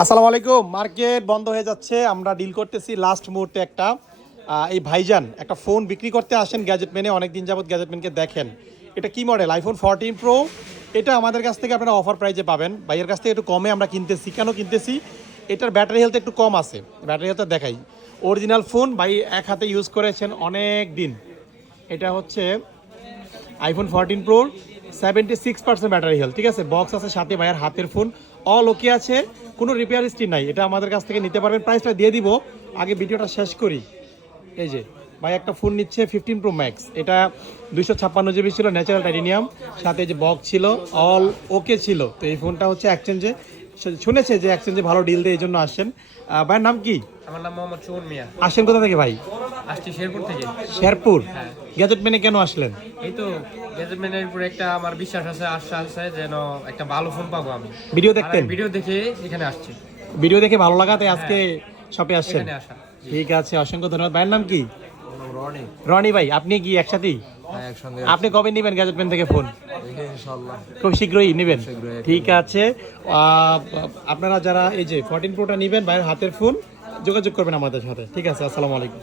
আসসালামু আলাইকুম। মার্কেট বন্ধ হয়ে যাচ্ছে, আমরা ডিল করতেছি লাস্ট মুহূর্তে একটা এই ভাইজান একটা ফোন বিক্রি করতে আসেন গ্যাজেটম্যানে, অনেক দিন যাবত গ্যাজেটম্যানকে দেখেন। এটা কি মডেল? IPhone 14 pro. এটা আমাদের কাছ থেকে আপনারা অফার প্রাইজে পাবেন, ভাইয়ের কাছ থেকে একটু কমে আমরা কিনতেছি। কেন কিনতেছি? এটার ব্যাটারি হেলথ একটু কম আছে, ব্যাটারি হেলথ দেখাই। অরিজিনাল ফোন, ভাই এক হাতে ইউজ করেছেন অনেক দিন। এটা হচ্ছে আইফোন 14 প্রোর 76% ব্যাটারি হেলথ, ঠিক আছে। বক্স আছে সাথে, ভাইয়ের হাতের ফোন অল ওকে আছে, কোনো রিপেয়ার হিস্ট্রি নাই। এটা আমাদের কাছ থেকে নিতে পারবেন, প্রাইসটা দিয়ে দিব। আগে ভিডিওটা শেষ করি। এই যে ভাই একটা ফোন নিচ্ছে 15 প্রো ম্যাক্স, এটা 256 জিবি ছিল, ন্যাচারাল টাইটেনিয়াম, সাথে যে বক্স ছিল অল ওকে ছিল। তো এই ফোনটা হচ্ছে এক্সচেঞ্জে, শুনেছে যে এক্সচেঞ্জে ভালো ডিল দেয়, এই জন্য আসছেন। ভাইয়ের নাম কি? আমার নাম মোহাম্মদ সুমন মিয়া। আসেন কোথা থেকে ভাই? আসছি শেরপুর থেকে। শেরপুর। হ্যাঁ। গ্যাজেটম্যানে কেন আসলেন? এই তো গ্যাজেটম্যানের উপরে একটা আমার বিশ্বাস আছে, আশা আছে যেন একটা ভালো ফোন পাবো আমি। ভিডিও দেখতেন? ভিডিও দেখে এখানে আসছি। ভিডিও দেখে ভালো লাগাতে আজকে শপে আসছেন। এখানে আসা। ঠিক আছে, অসংখ্য ধন্যবাদ। ভাইয়ের নাম কি? রনি। রনি ভাই, আপনি কি একসাথেই? হ্যাঁ, একসঙ্গে আপনি কবে নেবেন গ্যাজেটম্যান থেকে ফোন? দেখি ইনশাআল্লাহ। খুব শীঘ্রই নেবেন। শীঘ্রই। ঠিক আছে। আপনারা যারা এই যে 14 প্রোটা নেবেন, ভাইয়ের হাতের ফোন, যোগাযোগ করবেন আমাদের সাথে। ঠিক আছে, আসসালামু আলাইকুম।